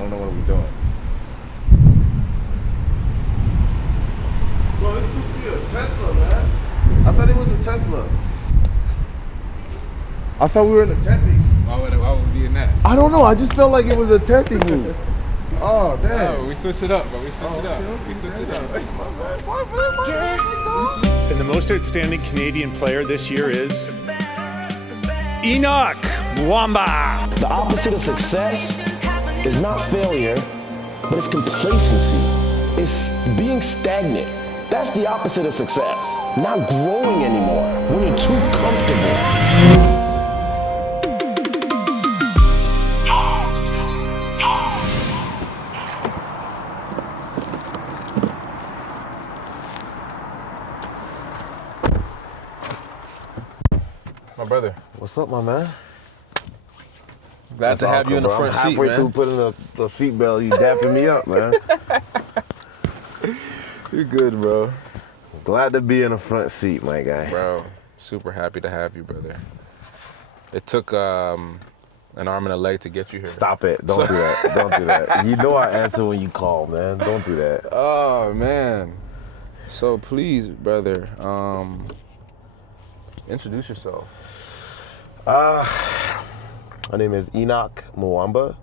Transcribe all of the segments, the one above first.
don't know what we're doing. Bro, this supposed to be a Tesla, man. I thought it was a Tesla. I thought we were in a Tessie. Why would we be in that? I don't know. I just felt like it was a Tessie move. Oh, damn. Oh, we switched it up, bro. We switched it up. We switched it up. And the most outstanding Canadian player this year is Henoc Muamba. The opposite of success is not failure, but it's complacency. It's being stagnant. That's the opposite of success. Not growing anymore when you're too comfortable. My brother. What's up, my man? Glad to have you in the front seat, man. Halfway through putting the seatbelt, you dapping me up, man. You're good, bro. Glad to be in the front seat, my guy. Bro, super happy to have you, brother. It took an arm and a leg to get you here. Stop it. Don't do that. Don't do that. You know I answer when you call, man. Don't do that. Oh, man. So please, brother, introduce yourself. My name is Henoc Muamba.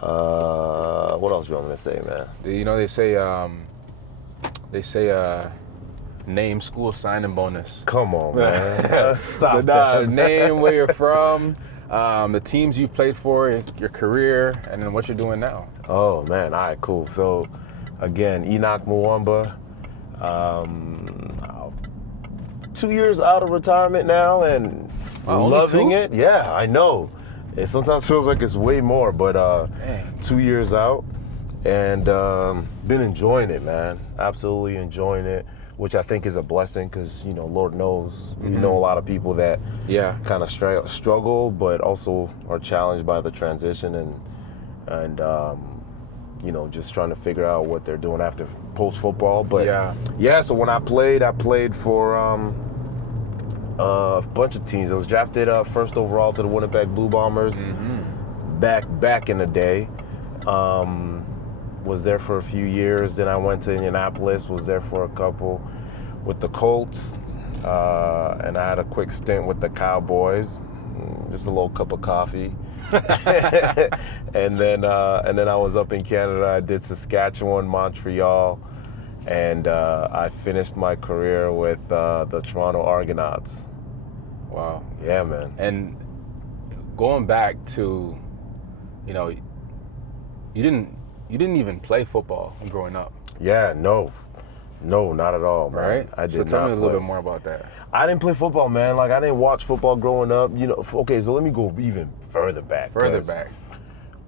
What else do you want me to say, man? You know, they say name, school, signing bonus. Come on, man. Stop that. Name, where you're from, the teams you've played for, your career, and then what you're doing now. Oh, man. All right, cool. So, again, Henoc Muamba. 2 years out of retirement now and loving it. Yeah, I know. It sometimes feels like it's way more, but 2 years out and been enjoying it, man. Absolutely enjoying it, which I think is a blessing because, you know, Lord knows, we know a lot of people that kind of struggle, but also are challenged by the transition and you know, just trying to figure out what they're doing after post-football. But so when I played for a bunch of teams. I was drafted first overall to the Winnipeg Blue Bombers back in the day. Was there for a few years. Then I went to Indianapolis, was there for a couple with the Colts. And I had a quick stint with the Cowboys, just a little cup of coffee. and then I was up in Canada. I did Saskatchewan, Montreal, and I finished my career with the Toronto Argonauts. Wow. Yeah, man. And going back to, you know, you didn't even play football growing up. Yeah, no, not at all, man. Right? I did so tell not me a little play. bit more about that. I didn't play football, man. Like, I didn't watch football growing up. You know, okay, so let me go even further back.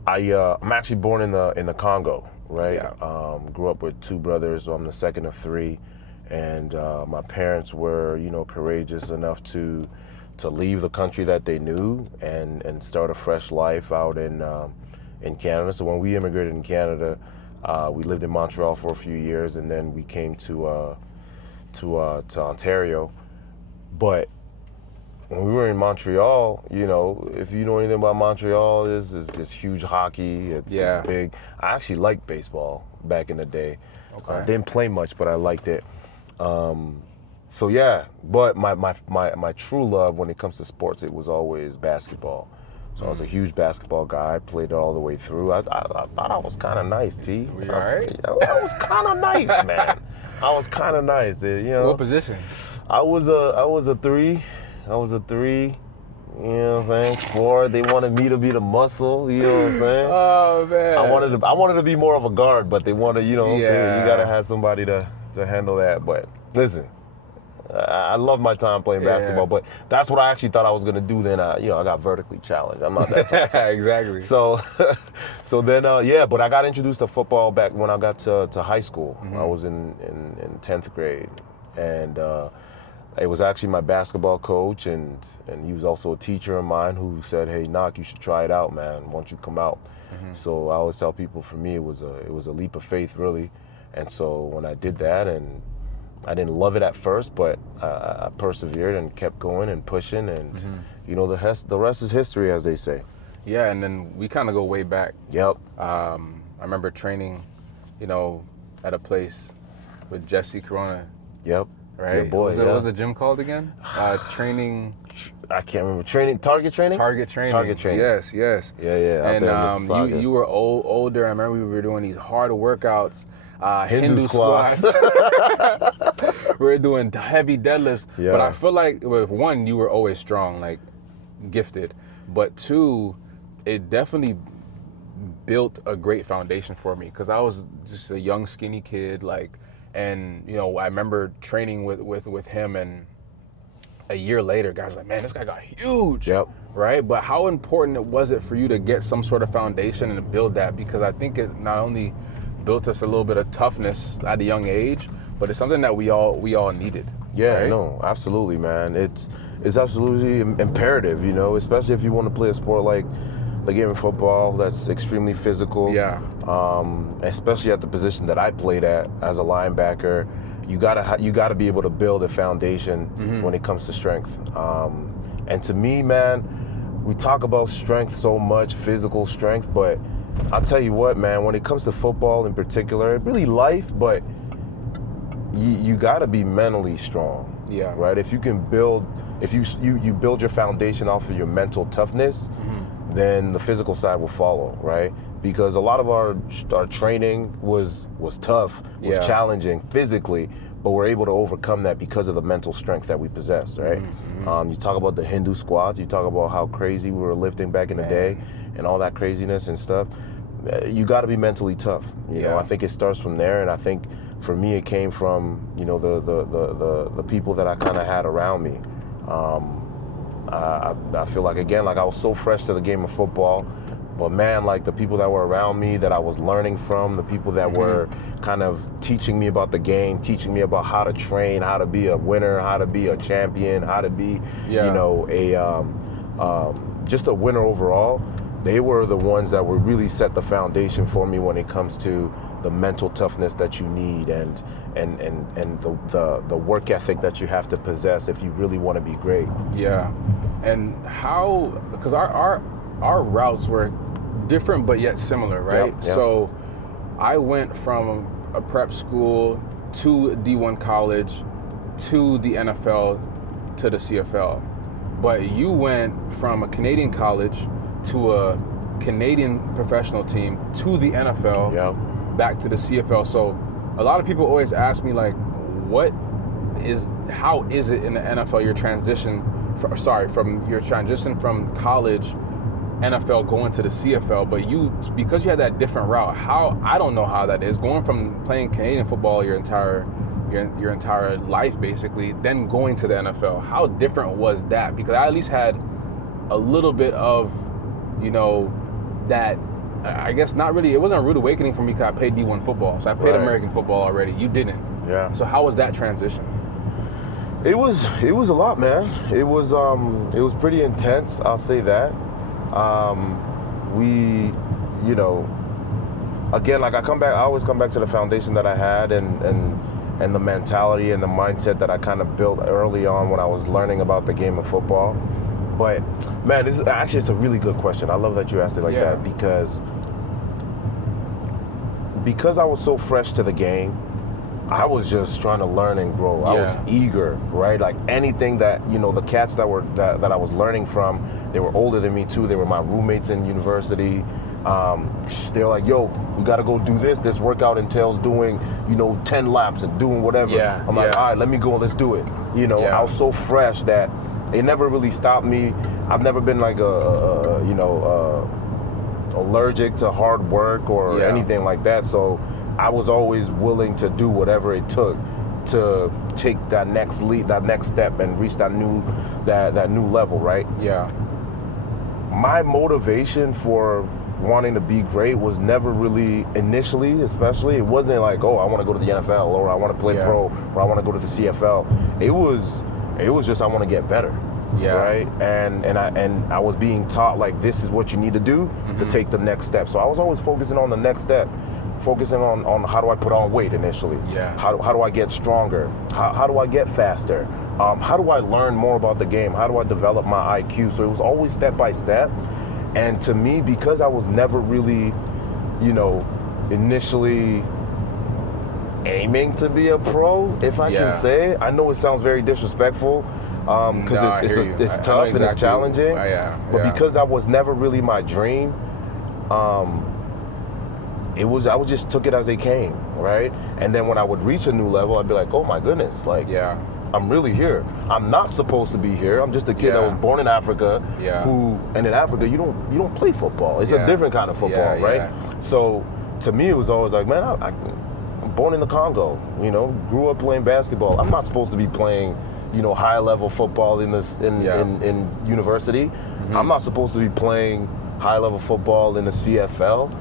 I'm actually born in the Congo, right? Yeah. Grew up with two brothers, so I'm the second of three. And my parents were, you know, courageous enough to leave the country that they knew and start a fresh life out in Canada. So when we immigrated in Canada, we lived in Montreal for a few years, and then we came to Ontario. But when we were in Montreal, you know, if you know anything about Montreal, it's huge hockey. It's big. I actually liked baseball back in the day. Okay. Didn't play much, but I liked it. So yeah, but my true love when it comes to sports, it was always basketball. So I was a huge basketball guy. I played it all the way through. I thought I was kind of nice, T. Were you all right? I was kind of nice, man. I was kind of nice, you know. What position? I was a three. I was a three. You know what I'm saying? Four. They wanted me to be the muscle. You know what I'm saying? Oh man. I wanted to be more of a guard, but they wanted, you know, you gotta have somebody to handle that. But listen, I love my time playing basketball, but that's what I actually thought I was gonna do. Then I got vertically challenged. I'm not that type. Exactly. So then but I got introduced to football back when I got to high school. I was in 10th grade, and it was actually my basketball coach, and he was also a teacher of mine who said, "Hey, Knock, you should try it out, man. Why don't you come out?" So I always tell people, for me, it was a leap of faith, really. And so when I did that, and I didn't love it at first, but I persevered and kept going and pushing, and you know, the rest is history, as they say. Yeah, and then we kind of go way back. Yep. I remember training, at a place with Jesse Corona. Yep. Right? Your boy, What was the gym called again? Training. I can't remember. Target training? Target training. Target training. Yes. Yeah. And out there in you were older. I remember we were doing these hard workouts. Hindu squats. We were doing heavy deadlifts. Yeah. But I feel like, one, you were always strong, like gifted. But two, it definitely built a great foundation for me because I was just a young, skinny kid, and I remember training with him, and a year later, guys were like, man, this guy got huge. Yep. Right? But how important was it for you to get some sort of foundation and build that? Because I think it not only built us a little bit of toughness at a young age, but it's something that we all needed. Yeah, right? no, absolutely, man. It's absolutely imperative, especially if you want to play a sport like the game of football that's extremely physical. Yeah. Especially at the position that I played at as a linebacker, you gotta be able to build a foundation when it comes to strength. And to me, man, we talk about strength so much, physical strength, but I'll tell you what, man, when it comes to football in particular, really life, but you gotta be mentally strong. Yeah. Right? If you can build, if you build your foundation off of your mental toughness, then the physical side will follow, right? Because a lot of our training was tough, was challenging physically, but we're able to overcome that because of the mental strength that we possess, right? You talk about the Hindu squats, you talk about how crazy we were lifting back in the day and all that craziness and stuff. You got to be mentally tough. You know, I think it starts from there, and I think for me it came from the people that I kind of had around me. I feel like, again, like I was so fresh to the game of football, but man, like the people that were around me that I was learning from, the people that were kind of teaching me about the game, teaching me about how to train, how to be a winner, how to be a champion, how to be, just a winner overall. They were the ones that would really set the foundation for me when it comes to the mental toughness that you need and the work ethic that you have to possess if you really want to be great. Yeah. And how, because our routes were different but yet similar, right? Yep. So I went from a prep school to D1 college to the NFL to the CFL. But you went from a Canadian college to a Canadian professional team to the NFL, back to the CFL. So a lot of people always ask me, like, how is it in the NFL, your transition, from your transition from college, NFL going to the CFL, but because you had that different route, I don't know how that is, going from playing Canadian football your entire life basically, then going to the NFL. How different was that? Because I at least had a little bit of, that, I guess not really, it wasn't a rude awakening for me because I played D1 football. So I played American football already. You didn't. Yeah. So how was that transition? It was a lot, man. It was pretty intense, I'll say that. Again, like I always come back to the foundation that I had and the mentality and the mindset that I kind of built early on when I was learning about the game of football. But man, it's a really good question. I love that you asked it like that because I was so fresh to the game, I was just trying to learn and grow. I was eager, right? Like anything that, the cats that I was learning from, they were older than me too. They were my roommates in university. They're like, yo, we got to go do this. This workout entails doing, 10 laps and doing whatever. I'm like, all right, let me go, let's do it. I was so fresh that it never really stopped me. I've never been like allergic to hard work or anything like that. So I was always willing to do whatever it took to take that next lead, that next step, and reach that new level, right? Yeah. My motivation for wanting to be great was never really, initially especially, it wasn't like, oh, I want to go to the NFL or I want to play pro or I want to go to the CFL. It was just I want to get better. Right? And I was being taught, like, this is what you need to do to take the next step. So I was always focusing on the next step, focusing on how do I put on weight initially? How do I get stronger? How do I get faster? How do I learn more about the game? How do I develop my IQ? So it was always step by step. And to me, because I was never really, initially aiming to be a pro, if I can say. I know it sounds very disrespectful because it's tough and it's challenging. But because that was never really my dream, I would just took it as they came, right? And then when I would reach a new level, I'd be like, oh my goodness, I'm really here. I'm not supposed to be here. I'm just a kid that was born in Africa and in Africa you don't play football. It's a different kind of football, right? So to me it was always like, man, I'm born in the Congo, grew up playing basketball. I'm not supposed to be playing, high level football in university. Mm-hmm. I'm not supposed to be playing high level football in the CFL.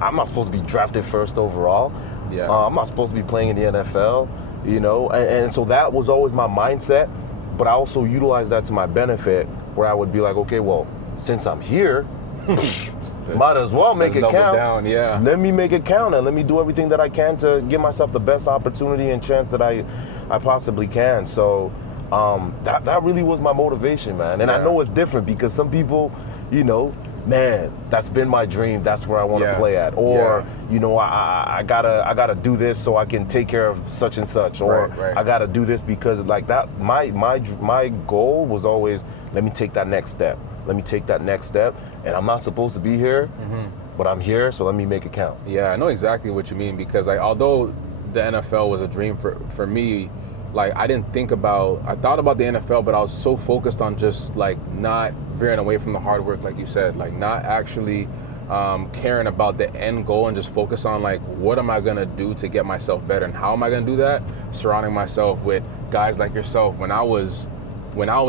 I'm not supposed to be drafted first overall. I'm not supposed to be playing in the NFL. And so that was always my mindset, but I also utilized that to my benefit, where I would be like, okay, well, since I'm here, might as well make it count. Let me make it count, and let me do everything that I can to give myself the best opportunity and chance that I possibly can. So that really was my motivation, man. And I know it's different because some people, man, that's been my dream. That's where I want to play at. Or, I gotta do this so I can take care of such and such. Or I gotta do this because like that. My goal was always, let me take that next step. Let me take that next step. And I'm not supposed to be here, but I'm here, so let me make it count. Yeah, I know exactly what you mean, because although the NFL was a dream for me, I thought about the NFL, but I was so focused on just not veering away from the hard work, like you said, not actually caring about the end goal, and just focus on what am I gonna do to get myself better, and how am I gonna do that? Surrounding myself with guys like yourself. When I was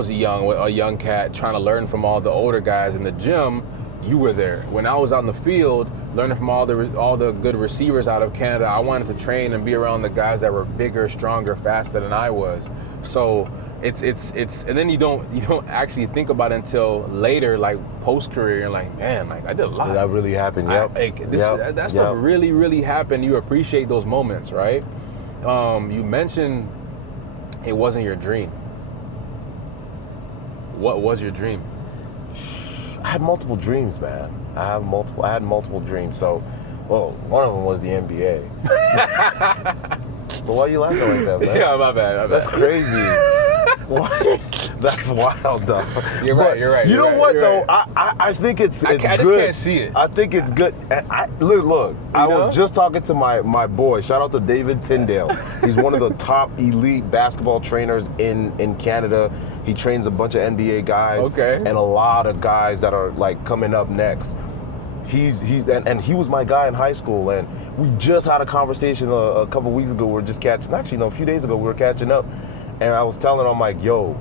a young cat trying to learn from all the older guys in the gym, you were there. When I was out in the field learning from all the good receivers out of Canada, I wanted to train and be around the guys that were bigger, stronger, faster than I was. So it's and then you don't actually think about it until later, post career, and man, I did a lot. That really happened. That stuff really, really happened. You appreciate those moments, right? You mentioned it wasn't your dream. What was your dream? I had multiple dreams, man. I had multiple dreams. So, one of them was the NBA. But why are you laughing like that, man? Yeah, my bad. That's crazy. That's wild, though. You're right. You know what, though? I think it's good. I just can't see it. I think it's good. Look, I was just talking to my boy. Shout out to David Tyndale. He's one of the top elite basketball trainers in Canada. He trains a bunch of NBA guys and a lot of guys that are coming up next. He was my guy in high school, and we just had a conversation a couple weeks ago. We were just a few days ago we were catching up, and I was telling him yo,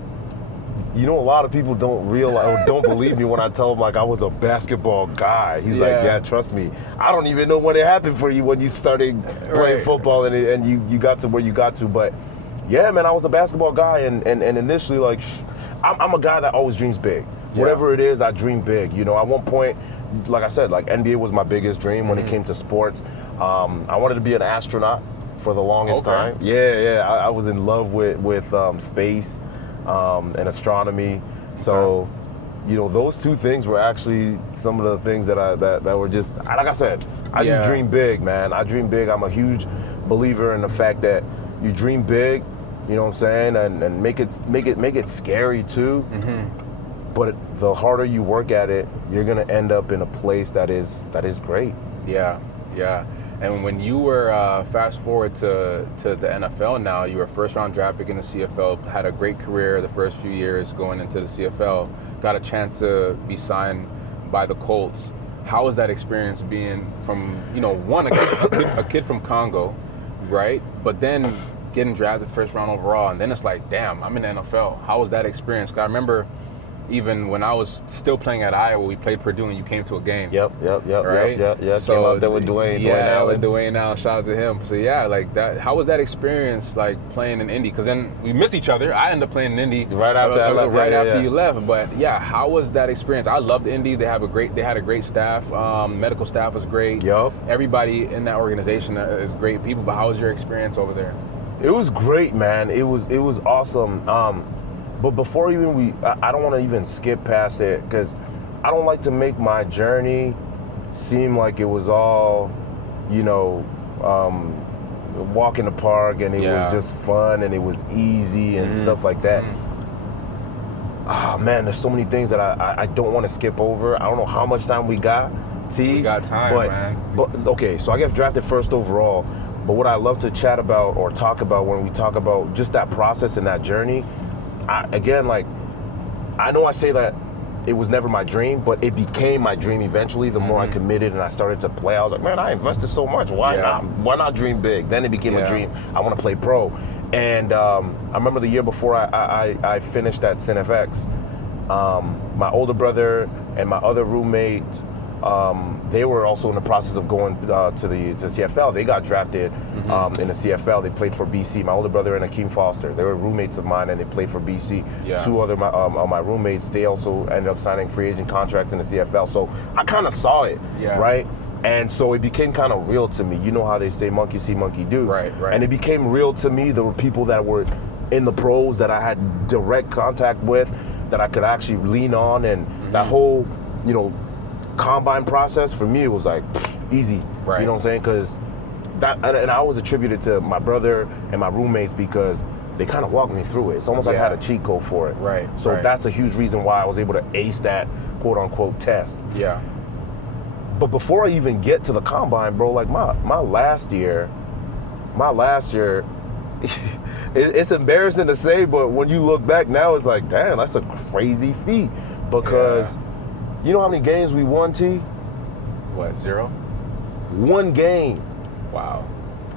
a lot of people don't realize or don't believe me when I tell them I was a basketball guy. He's like, yeah, trust me. I don't even know when it happened for you when you started playing football and you got to where you got to, but. Yeah, man, I was a basketball guy, and initially, I'm a guy that always dreams big. Whatever it is, I dream big. At one point, like I said, NBA was my biggest dream when it came to sports. I wanted to be an astronaut for the longest time. Yeah, I was in love with space and astronomy. So, those two things were actually some of the things that were just, like I said, I just dream big, man. I dream big. I'm a huge believer in the fact that you dream big, you know what I'm saying, and make it scary too. But the harder you work at it, you're gonna end up in a place that is great. Yeah. And when you were fast forward to the NFL now, you were first round draft pick in the CFL, had a great career the first few years going into the CFL, got a chance to be signed by the Colts. How was that experience being from, a kid from Congo, right? But then getting drafted first round overall, and then it's damn, I'm in the NFL. How was that experience? 'Cause I remember even when I was still playing at Iowa, we played Purdue, and you came to a game. Yep. Right? Yeah. So, came out there with Dwayne. Yeah, with Dwayne Allen. Shout out to him. So that. How was that experience playing in Indy? Because then we missed each other. I ended up playing in Indy right after I left. You left. But how was that experience? I loved Indy. They had a great staff. Medical staff was great. Yep. Everybody in that organization is great people. But how was your experience over there? It was great, man. It was awesome. But before I don't want to even skip past it, because I don't like to make my journey seem like it was all, walk in the park and it was just fun and it was easy and stuff like that. Ah, man, there's so many things that I don't want to skip over. I don't know how much time we got, T. We got time, man. But okay, so I get drafted first overall. But what I love to chat about or talk about when we talk about just that process and that journey, I know I say that it was never my dream, but it became my dream eventually. The more I committed and I started to play, I was like, man, I invested so much. Why not? Why not dream big? Then it became a dream. I want to play pro. And I remember the year before I finished at CNFX, my older brother and my other roommate, they were also in the process of going to the CFL. They got drafted in the CFL. They played for BC. My older brother and Akeem Foster, they were roommates of mine, and they played for BC. Two other my roommates, they also ended up signing free agent contracts in the CFL. So I kind of saw it, right? And so it became kind of real to me. You know how they say monkey see, monkey do. Right. And it became real to me. There were people that were in the pros that I had direct contact with, that I could actually lean on, and that whole, combine process for me, it was like easy. Right. You know what I'm saying? Because that, and I always attributed to my brother and my roommates because they kind of walked me through it. It's almost like I had a cheat code for it. Right. So that's a huge reason why I was able to ace that quote unquote test. Yeah. But before I even get to the combine, bro, like my last year, it's embarrassing to say, but when you look back now, it's like, damn, that's a crazy feat. Because you know how many games we won, T? What, 0? One game. Wow.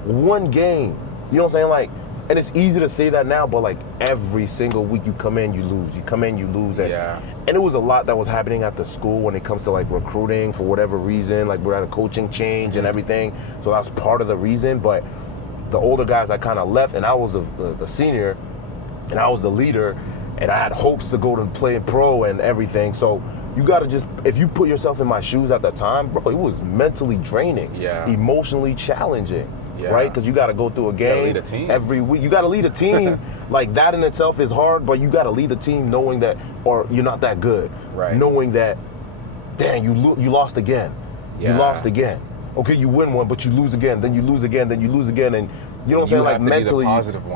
One game. You know what I'm saying? Like, and it's easy to say that now, but like every single week you come in, you lose. You come in, you lose. And, and it was a lot that was happening at the school when it comes to like recruiting for whatever reason. Like we're at a coaching change and everything. So that's part of the reason. But the older guys, I kind of left, and I was the senior, and I was the leader, and I had hopes to go to play pro and everything. So you gotta just, if you put yourself in my shoes at the time, bro, it was mentally draining, emotionally challenging, right? Because you gotta go through a game every week. You gotta lead a team. Like that in itself is hard, but you gotta lead a team knowing that, or you're not that good, knowing that, damn, you lost again. You lost again. Okay, you win one, but you lose again, then you lose again, then you lose again, and you know what I'm saying? Like mentally,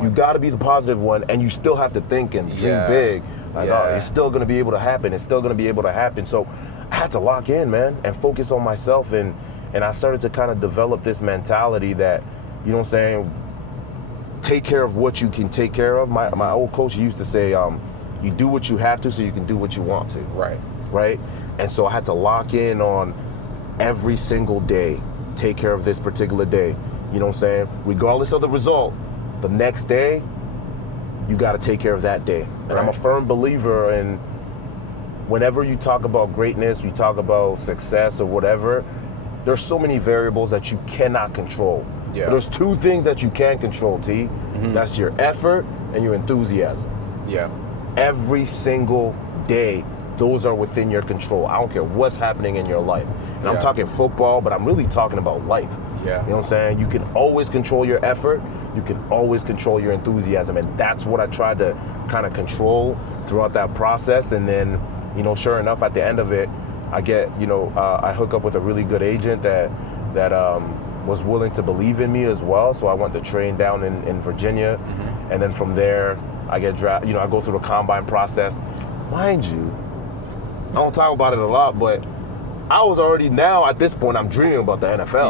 you got to be the positive one, and you still have to think and dream big. Like, oh, it's still going to be able to happen. It's still going to be able to happen. So I had to lock in, man, and focus on myself, and I started to kind of develop this mentality that, you know what I'm saying, take care of what you can take care of. My old coach used to say, you do what you have to so you can do what you want to. Right? And so I had to lock in on every single day, take care of this particular day. You know what I'm saying? Regardless of the result, the next day, you got to take care of that day. And I'm a firm believer in whenever you talk about greatness, you talk about success or whatever, there's so many variables that you cannot control. But there's two things that you can control, T. That's your effort and your enthusiasm. Every single day, those are within your control. I don't care what's happening in your life. And I'm talking football, but I'm really talking about life. You know what I'm saying? You can always control your effort. You can always control your enthusiasm. And that's what I tried to kind of control throughout that process. And then, you know, sure enough, at the end of it, I get, you know, I hook up with a really good agent that was willing to believe in me as well. So I went to train down in Virginia. And then from there, I get drafted, you know, I go through the combine process. Mind you, I don't talk about it a lot, but I was already, now at this point, I'm dreaming about the NFL.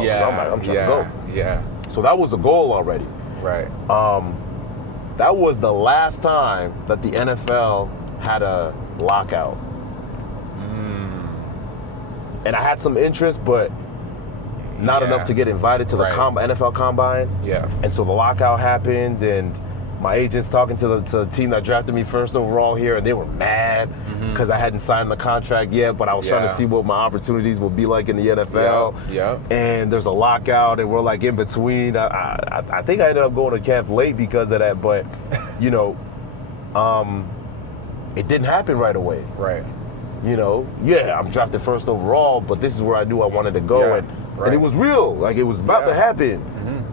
I'm trying to go. So that was the goal already. That was the last time that the NFL had a lockout. And I had some interest, but not enough to get invited to the NFL Combine. And so the lockout happens, and my agent's talking to the team that drafted me first overall here, and they were mad because I hadn't signed the contract yet, but I was trying to see what my opportunities would be like in the NFL. And there's a lockout, and we're like in between. I think I ended up going to camp late because of that, but you know, it didn't happen right away. You know, I'm drafted first overall, but this is where I knew I wanted to go, and it was real. Like, it was about to happen.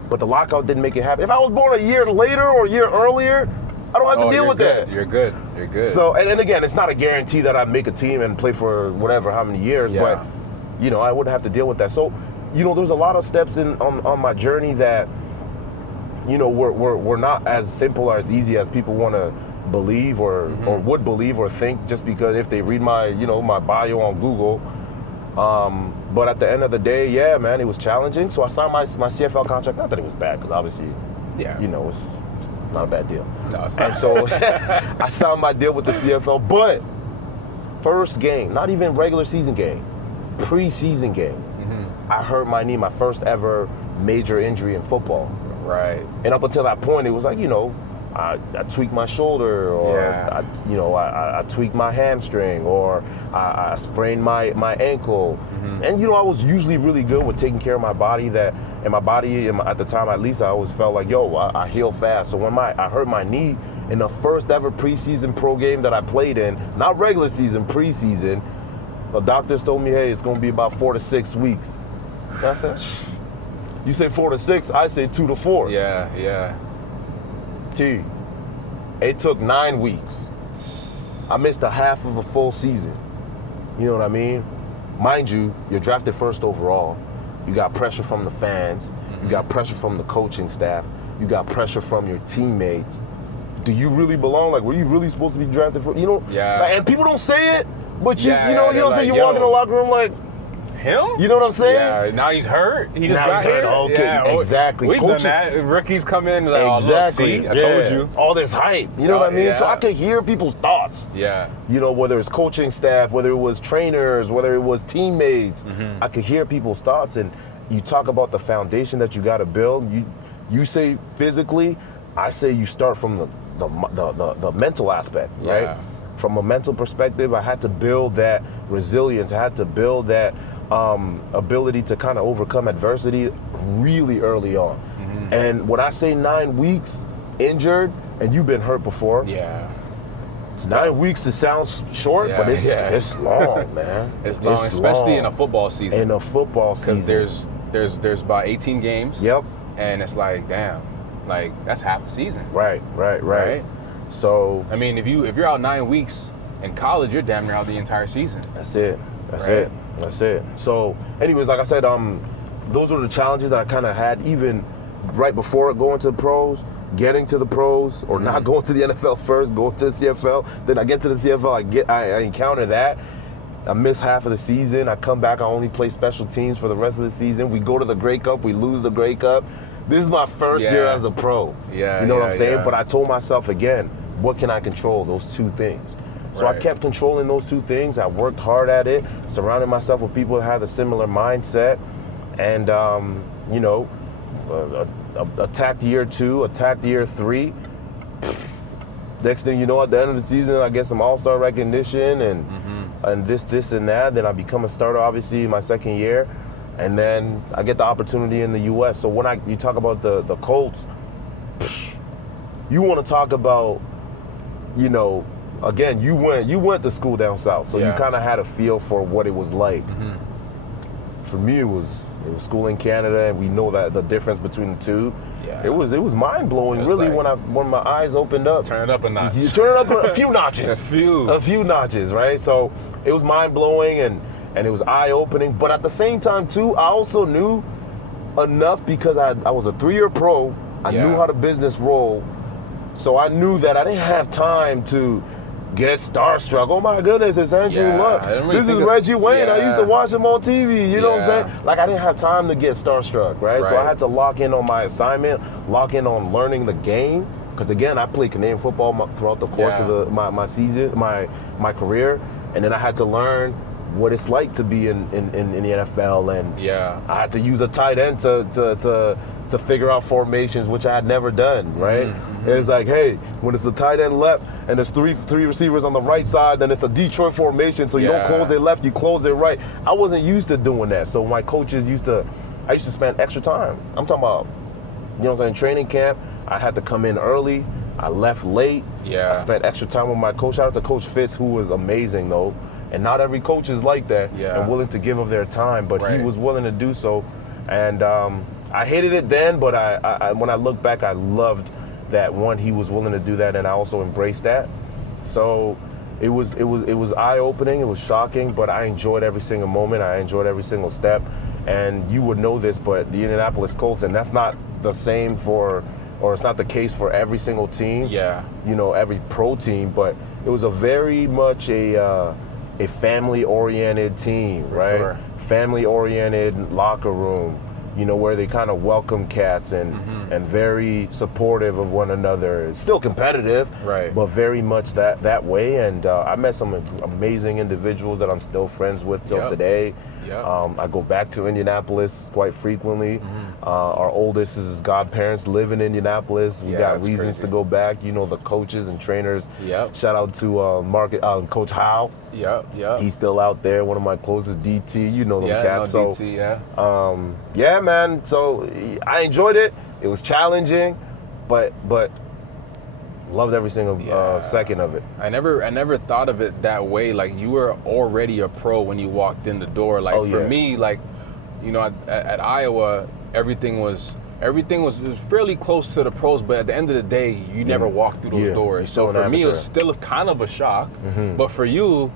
But the lockout didn't make it happen. If I was born a year later or a year earlier, I don't have to deal with that. You're good. You're good. So, and again, it's not a guarantee that I make a team and play for whatever, how many years, but, you know, I wouldn't have to deal with that. So, you know, there's a lot of steps on my journey that, you know, we're not as simple or as easy as people want to believe or would believe or think, just because if they read my, you know, my bio on Google. But at the end of the day, yeah, man, it was challenging. So I signed my CFL contract. Not that it was bad, because obviously, you know, it's not a bad deal. No, it's not. And so I signed my deal with the CFL. But first game, not even regular season game, preseason game, I hurt my knee, my first ever major injury in football. Right. And up until that point, it was like, you know, I tweaked my shoulder, or I tweaked my hamstring, or I sprained my ankle. And you know, I was usually really good with taking care of my body. At the time, at least, I always felt like, yo, I heal fast. So when I hurt my knee in the first ever preseason pro game that I played in, not regular season, preseason, the doctors told me, hey, it's going to be about 4 to 6 weeks. And I said, you say 4 to 6, I say 2 to 4. Yeah. It took 9 weeks. I missed a half of a full season. You know what I mean? Mind you, you're drafted first overall. You got pressure from the fans. You got pressure from the coaching staff. You got pressure from your teammates. Do you really belong? Like, were you really supposed to be drafted for? You know? Yeah. Like, and people don't say it, but you know what I'm saying? You yo, walk in the locker room like, him? you know what I'm saying? Yeah, now he's hurt. He just Now got he's hurt. hurt. Okay, yeah, exactly. We've Coaches- done that. Rookies come in like, oh, Exactly. look, see, I told you. All this hype. You know what I mean? So Yeah. I could hear people's thoughts. Yeah. You know, whether it's coaching staff, whether it was trainers, whether it was teammates, I could hear people's thoughts. And you talk about the foundation that you got to build. You say physically, I say you start from the mental aspect, right? Yeah. From a mental perspective, I had to build that resilience. I had to build that ability to kind of overcome adversity really early on. And when I say 9 weeks injured, and you've been hurt before, 9 weeks, it sounds short, but it's long, man. It's long, especially in a football season. In a football season. Because there's about 18 games. Yep. And it's like, damn, like that's half the season. Right. So I I mean, if you're out 9 weeks in college, you're damn near out the entire season. that's it. Right. That's it. So anyways, like I said, those are the challenges that I kind of had even right before going to the pros, getting to the pros, or not going to the NFL first, going to the CFL. Then I get to the CFL, I encounter that. I miss half of the season. I come back, I only play special teams for the rest of the season. We go to the Grey Cup, we lose the Grey Cup. This is my first year as a pro. Yeah, you know what I'm saying? yeah. But I told myself again, what can I control? Those two things. So I Right. kept controlling those two things. I worked hard at it, surrounded myself with people that had a similar mindset, and you know, attacked year 2, attacked year 3. Next thing you know, at the end of the season, I get some all-star recognition and this and that. Then I become a starter, obviously, my second year, and then I get the opportunity in the U.S. So when you talk about the Colts, you want to talk about, you know, again, you went to school down south, so you kind of had a feel for what it was like. For me, it was school in Canada, and we know that the difference between the two. Yeah. It was mind blowing, really, like, when my eyes opened up. Turn it up a notch. You turn it up a few notches. A few notches, right? So it was mind blowing and it was eye opening. But at the same time too, I also knew enough because I was a 3-year pro. I knew how the business rolled. So I knew that I didn't have time to get starstruck. Oh my goodness, it's Andrew Luck. This is Reggie Wayne. I used to watch him on TV. You know what I'm saying? Like, I didn't have time to get starstruck, right? So I had to lock in on my assignment, lock in on learning the game. Because again, I played Canadian football throughout the course of my season, my career, and then I had to learn what it's like to be in the NFL, and I had to use a tight end to figure out formations, which I had never done, right? It's like, hey, when it's a tight end left and there's three receivers on the right side, then it's a Detroit formation, so you don't close it left, you close it right. I wasn't used to doing that, so my coaches I used to spend extra time. I'm talking about, you know what I'm saying, training camp, I had to come in early, I left late, I spent extra time with my coach. Shout out to Coach Fitz, who was amazing though, and not every coach is like that and willing to give of their time, but he was willing to do so. And I hated it then, but I when I look back, I loved that one, he was willing to do that, and I also embraced that. So it was eye-opening, it was shocking, but I enjoyed every single moment, I enjoyed every single step. And you would know this, but the Indianapolis Colts, and that's not the same for, or it's not the case for every single team. Yeah. You know, every pro team, but it was a very much a family-oriented team, right? Sure. Family-oriented locker room, you know, where they kind of welcome cats and very supportive of one another. It's still competitive, right? But very much that way. And I met some amazing individuals that I'm still friends with till today. Yeah. I go back to Indianapolis quite frequently. Our oldest, his godparents live in Indianapolis. We got reasons to go back. You know, the coaches and trainers. Yep. Shout out to Coach Howe. Yeah. He's still out there, one of my closest DT. You know them cats. No, so, DT, yeah, man. So I enjoyed it. It was challenging, but loved every single second of it. I never thought of it that way. Like, you were already a pro when you walked in the door. Like, for me, like, you know, at Iowa, everything was fairly close to the pros, but at the end of the day, you never walked through those doors. So for me, it was still kind of a shock. But for you,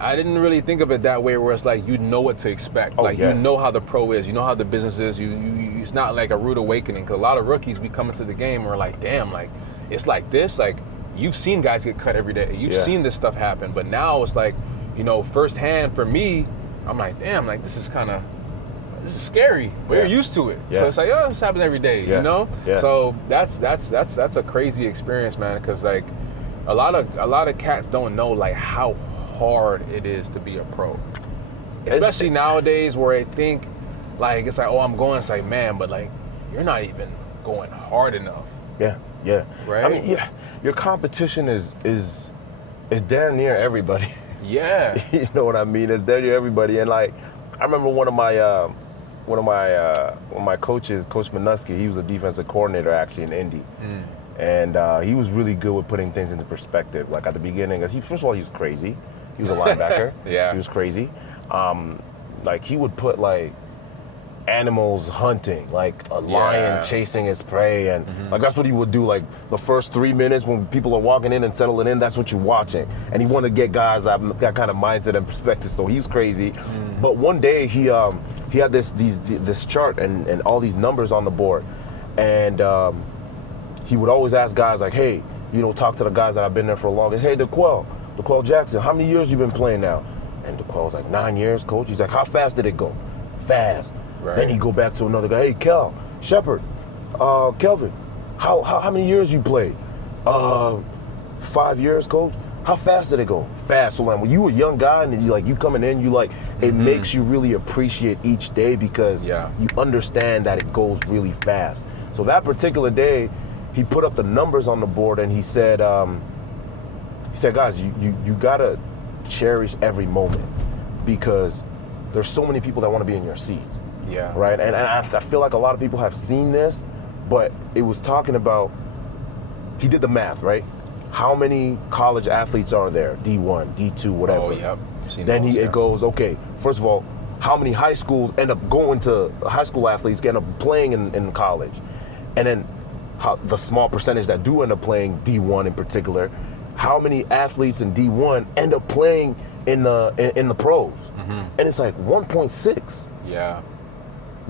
I didn't really think of it that way, where it's like you know what to expect. You know how the pro is, you know how the business is. It's not like a rude awakening. Because a lot of rookies, we come into the game and we're like, damn, like it's like this. Like, you've seen guys get cut every day. You've seen this stuff happen. But now it's like, you know, firsthand for me, I'm like, damn, like this is scary. We're used to it. So it's like, oh, this happens every day, you know? So that's a crazy experience, man, because like a lot of cats don't know like how hard it is to be a pro. Especially nowadays, where I think like it's like, oh, I'm going, it's like, man, but like you're not even going hard enough. Yeah. Right? I mean, your competition is damn near everybody. Yeah. You know what I mean? It's damn near everybody. And like, I remember one of my coaches, Coach Minuski, he was a defensive coordinator actually in Indy. And he was really good with putting things into perspective. Like at the beginning, first of all, he was crazy. He was a linebacker. He was crazy. Like he would put like animals hunting, like a lion chasing his prey, and like that's what he would do. Like the first 3 minutes when people are walking in and settling in, that's what you're watching. And he wanted to get guys that kind of mindset and perspective. So he's crazy. But one day he had this chart and all these numbers on the board, and he would always ask guys like, hey, you know, talk to the guys that have been there for a long. Hey, DeQuell Jackson, how many years you been playing now? And DeQuell was like, 9 years, coach. He's like, how fast did it go? Fast. Right. Then he'd go back to another guy. Hey, Kelvin, how many years you played? 5 years, coach. How fast did it go? Fast. So when you were a young guy and you coming in, it makes you really appreciate each day because you understand that it goes really fast. So that particular day, he put up the numbers on the board and he said, guys, you gotta cherish every moment because there's so many people that want to be in your seat. Yeah. Right. And I feel like a lot of people have seen this, but it was talking about, he did the math, right? How many college athletes are there? D1, D2, whatever. Oh, yep. Then it goes, okay, first of all, how many high schools end up going to, high school athletes end up playing in college? And then how the small percentage that do end up playing D1 in particular, how many athletes in D1 end up playing in the pros? And it's like 1.6. Yeah.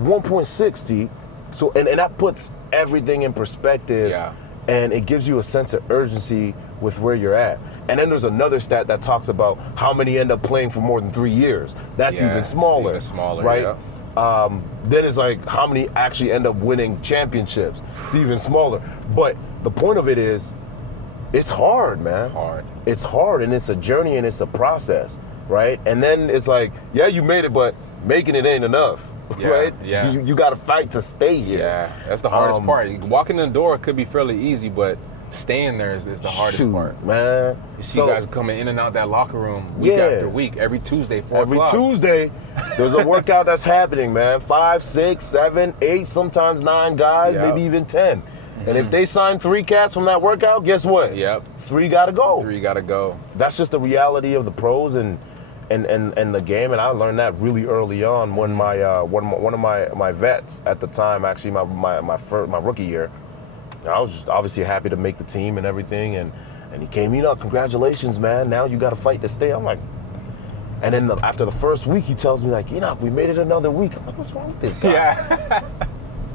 1.6, T. So and that puts everything in perspective. Yeah. And it gives you a sense of urgency with where you're at. And then there's another stat that talks about how many end up playing for more than 3 years. That's even smaller. Even smaller, right? Yeah. Then it's like how many actually end up winning championships. It's even smaller. But the point of it is, it's hard, man. It's hard, and it's a journey, and it's a process, right? And then it's like, yeah, you made it, but making it ain't enough, right? Yeah. You got to fight to stay here. Yeah, that's the hardest part. Walking in the door could be fairly easy, but staying there is the hardest part. Man. You see guys coming in and out that locker room week after week, every Tuesday, 4 o'clock. Every Tuesday, there's a workout that's happening, man. 5, 6, 7, 8, sometimes 9 guys, maybe even 10. And if they sign 3 cats from that workout, guess what? 3 gotta go. 3 gotta go. That's just the reality of the pros and the game, and I learned that really early on when one of my vets at the time, actually my rookie year, I was just obviously happy to make the team and everything, and he came, Henoc, congratulations, man. Now you got to fight to stay. I'm like, and then after the first week, he tells me like, Henoc, we made it another week. I'm like, what's wrong with this guy? Yeah.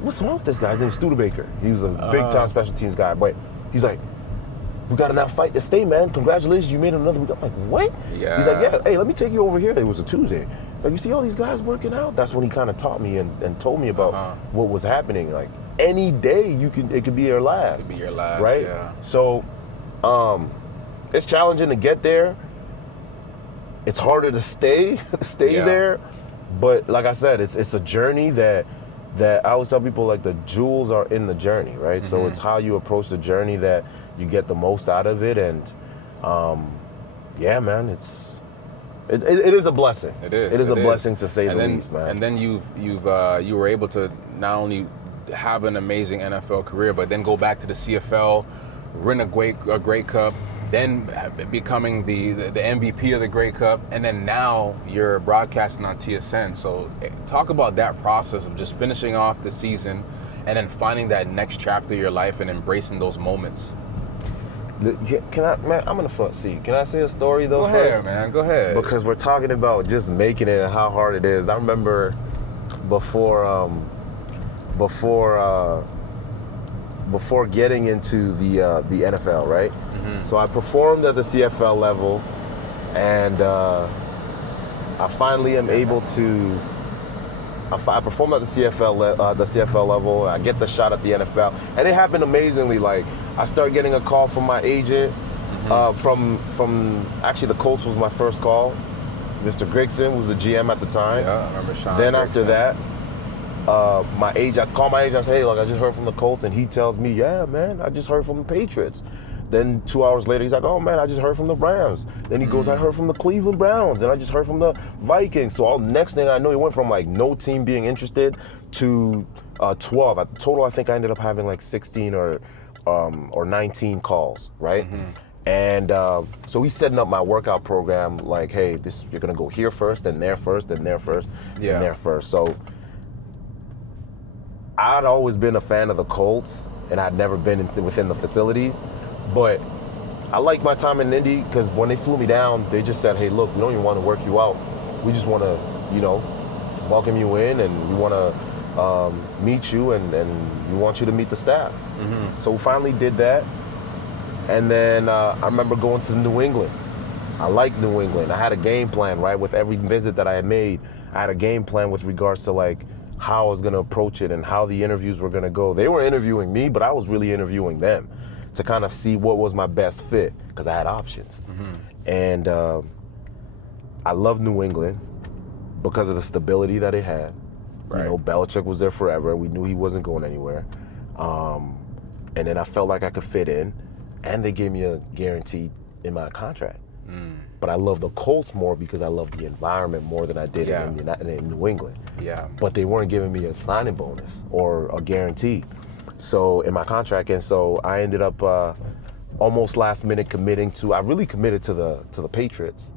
What's wrong with this guy? His name's Studebaker. He was a big-time special teams guy, but he's like, we got to now fight to stay, man. Congratulations, you made it another week. I'm like, what? Yeah. He's like, yeah, hey, let me take you over here. It was a Tuesday. Like, you see all these guys working out? That's when he kind of taught me and told me about what was happening. Like, any day it could be your last. It could be your last, right? Yeah. So, it's challenging to get there. It's harder to stay there. But like I said, it's a journey that I always tell people, like, the jewels are in the journey, right? Mm-hmm. So it's how you approach the journey that you get the most out of it. And yeah, man, it is a blessing. It is. It is a blessing, to say the least, man. And then you were able to not only have an amazing NFL career, but then go back to the CFL, win a Grey Cup, then becoming the MVP of the Grey Cup, and then now you're broadcasting on TSN. So talk about that process of just finishing off the season and then finding that next chapter of your life and embracing those moments. Can I, man? I'm in the front seat. Can I say a story though? Go ahead, man. Go ahead. Because we're talking about just making it and how hard it is. I remember before getting into the NFL, right? Mm-hmm. So I performed at the CFL level, and I finally am able to. I performed at the CFL level. I get the shot at the NFL, and it happened amazingly. Like, I started getting a call from my agent, from actually the Colts was my first call. Mr. Grigson was the GM at the time. Yeah, I remember Sean Then Grigson. After that, I called my agent. I said, hey, look, I just heard from the Colts, and he tells me, yeah, man, I just heard from the Patriots. Then 2 hours later, he's like, oh, man, I just heard from the Rams. Then he goes, I heard from the Cleveland Browns, and I just heard from the Vikings. So next thing I know, it went from like no team being interested to 12. Total, I think I ended up having like 16 or 19 calls, right? Mm-hmm. And so he's setting up my workout program like, hey, you're going to go here first, then there first, then there first, then there first. So I'd always been a fan of the Colts, and I'd never been within the facilities. But I liked my time in Indy because when they flew me down, they just said, hey, look, we don't even want to work you out. We just want to, welcome you in, and we want to meet you, and we want you to meet the staff. Mm-hmm. So we finally did that. And then I remember going to New England. I liked New England. I had a game plan, right? With every visit that I had made, I had a game plan with regards to like how I was going to approach it and how the interviews were going to go. They were interviewing me, but I was really interviewing them to kind of see what was my best fit, because I had options. Mm-hmm. And I loved New England because of the stability that it had. Right. Belichick was there forever. We knew he wasn't going anywhere. And then I felt like I could fit in, and they gave me a guarantee in my contract. Mm. But I love the Colts more because I love the environment more than I did in New England. Yeah. But they weren't giving me a signing bonus or a guarantee. So in my contract, and so I ended up almost last minute committing to. I really committed to the Patriots.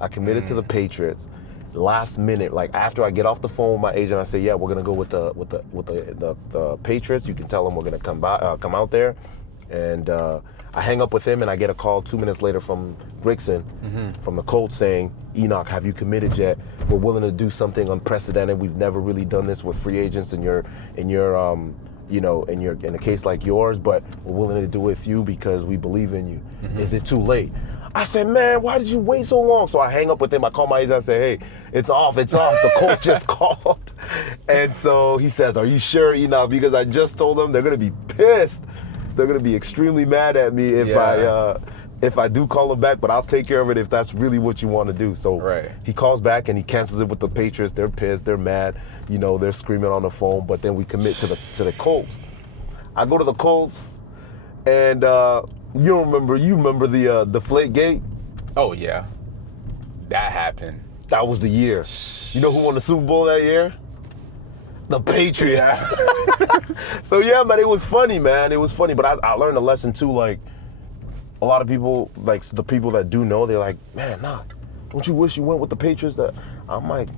I committed to the Patriots last minute. Like after I get off the phone with my agent, I say, yeah, we're gonna go with the Patriots. You can tell them we're gonna come out there, and I hang up with him, and I get a call 2 minutes later from Grigson from the Colts saying, Henoc, have you committed yet? We're willing to do something unprecedented. We've never really done this with free agents in a case like yours, but we're willing to do it with you because we believe in you. Mm-hmm. Is it too late? I said, man, why did you wait so long? So I hang up with him. I call my agent. I say, hey, it's off. The Colts just called. And so he says, are you sure, Henoc? Because I just told them they're going to be pissed. They're going to be extremely mad at me if I do call them back, but I'll take care of it if that's really what you want to do. So He calls back and he cancels it with the Patriots. They're pissed. They're mad. They're screaming on the phone, but then we commit to the Colts. I go to the Colts, and you remember the Deflategate? Oh, yeah. That happened. That was the year. You know who won the Super Bowl that year? The Patriots. Yeah. So, yeah, man, it was funny, man. It was funny, but I learned a lesson, too. Like, a lot of people, like the people that do know, they're like, man, nah, don't you wish you went with the Patriots? I'm like,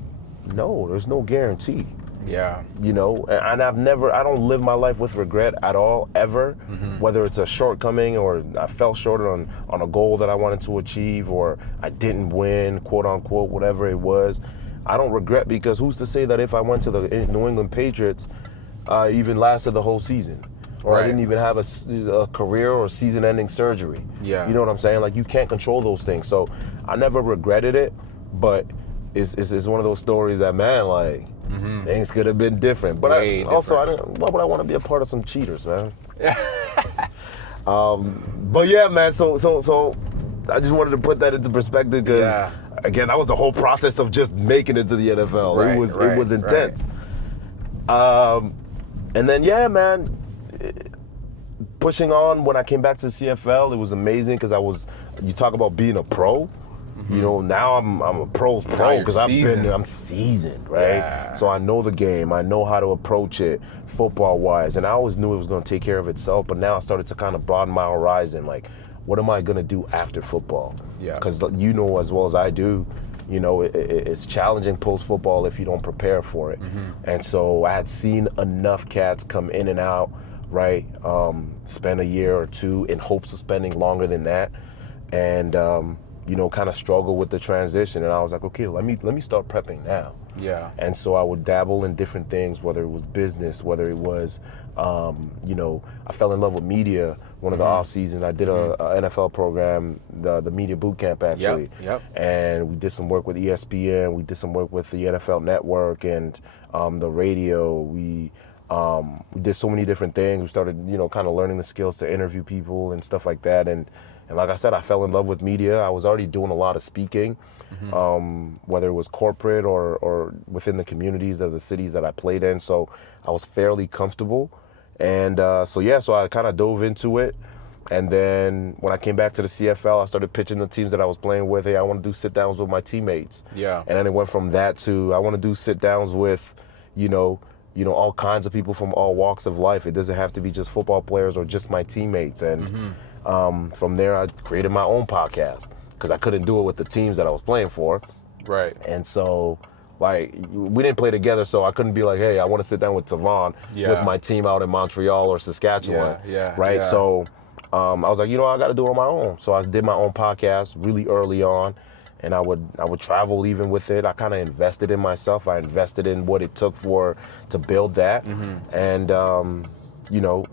no, there's no guarantee. Yeah. You know, and I don't live my life with regret at all, ever, whether it's a shortcoming or I fell short on a goal that I wanted to achieve or I didn't win, quote unquote, whatever it was. I don't regret, because who's to say that if I went to the New England Patriots, even lasted the whole season? Or I didn't even have a career or season-ending surgery. Yeah. You know what I'm saying? Like, you can't control those things. So I never regretted it, but it's one of those stories that, man, like, things could have been different. But why would I want to be a part of some cheaters, man? But yeah, man, so I just wanted to put that into perspective, because, again, that was the whole process of just making it to the NFL. Right, it was intense. Right. And then, yeah, man, pushing on when I came back to the CFL, it was amazing, because you talk about being a pro. You know, now I'm a pro's pro, because I'm seasoned, right? Yeah. So I know the game, I know how to approach it football-wise, and I always knew it was going to take care of itself, but now I started to kind of broaden my horizon, like, what am I going to do after football? Yeah. Because you know as well as I do, you know, it's challenging post-football if you don't prepare for it. And so I had seen enough cats come in and out, right? Spend a year or two in hopes of spending longer than that, and you know, kind of struggle with the transition. And I was like, okay, let me start prepping now. Yeah. And so I would dabble in different things, whether it was business, whether it was, you know, I fell in love with media. One of the off seasons, I did a NFL program, the media boot camp, actually. Yep. And we did some work with ESPN. We did some work with the NFL Network and the radio. We did so many different things. We started, you know, kind of learning the skills to interview people and stuff like that. And like I said, I fell in love with media. I was already doing a lot of speaking, whether it was corporate or within the communities of the cities that I played in. So I was fairly comfortable. And so I kind of dove into it. And then when I came back to the CFL, I started pitching the teams that I was playing with, hey, I want to do sit-downs with my teammates. Yeah. And then it went from that to, I want to do sit-downs with, you know, all kinds of people from all walks of life. It doesn't have to be just football players or just my teammates. And from there, I created my own podcast, because I couldn't do it with the teams that I was playing for. Right. And so, like, we didn't play together, so I couldn't be like, hey, I want to sit down with Tavon with my team out in Montreal or Saskatchewan. Right? Yeah. So I was like, you know, I got to do it on my own. So I did my own podcast really early on, and I would travel even with it. I kind of invested in myself. I invested in what it took to build that. And, you know,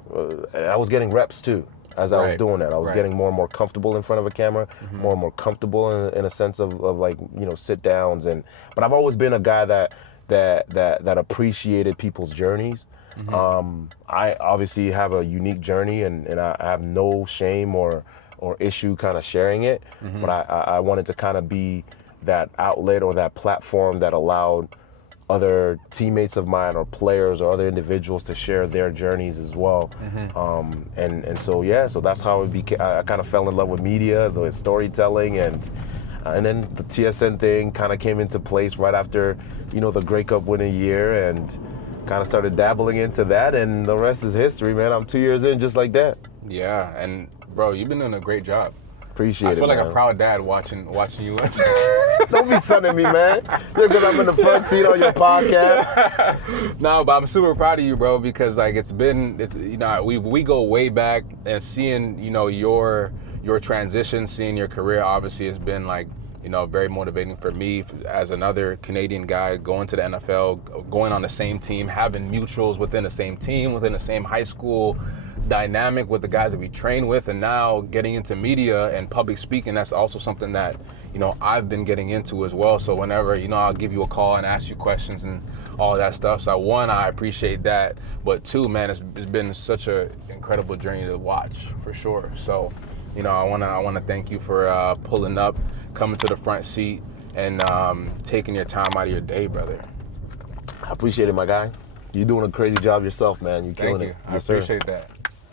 I was getting reps too. As I was doing that, I was getting more and more comfortable in front of a camera, more and more comfortable in a sense of like, you know, sit downs. But I've always been a guy that appreciated people's journeys. I obviously have a unique journey, and I have no shame or issue kind of sharing it. But I wanted to kind of be that outlet or that platform that allowed other teammates of mine or players or other individuals to share their journeys as well. And so that's how it became. I kind of fell in love with media, the storytelling, and then the TSN thing kind of came into place right after, you know, the Grey Cup winning year, and kind of started dabbling into that, and the rest is history, man. I'm 2 years in just like that. Yeah, and bro, you've been doing a great job. Appreciate it, I feel like man. a proud dad watching you. Don't be sunning me, man. Because I'm in the front seat on your podcast. No, but I'm super proud of you, bro, because like it's you know, we go way back, and seeing, you know, your transition, seeing your career obviously has been like, you know, very motivating for me as another Canadian guy going to the NFL, going on the same team, having mutuals within the same team, within the same high school dynamic with the guys that we train with, and now getting into media and public speaking. That's also something that, you know, I've been getting into as well. So whenever, you know, I'll give you a call and ask you questions and all that stuff. So one, I appreciate that, but two, man, it's been such an incredible journey to watch for sure. So, you know, I want to thank you for pulling up, coming to the front seat, and taking your time out of your day, brother. I appreciate it, my guy. You're doing a crazy job yourself, man. You're killing it. I appreciate that.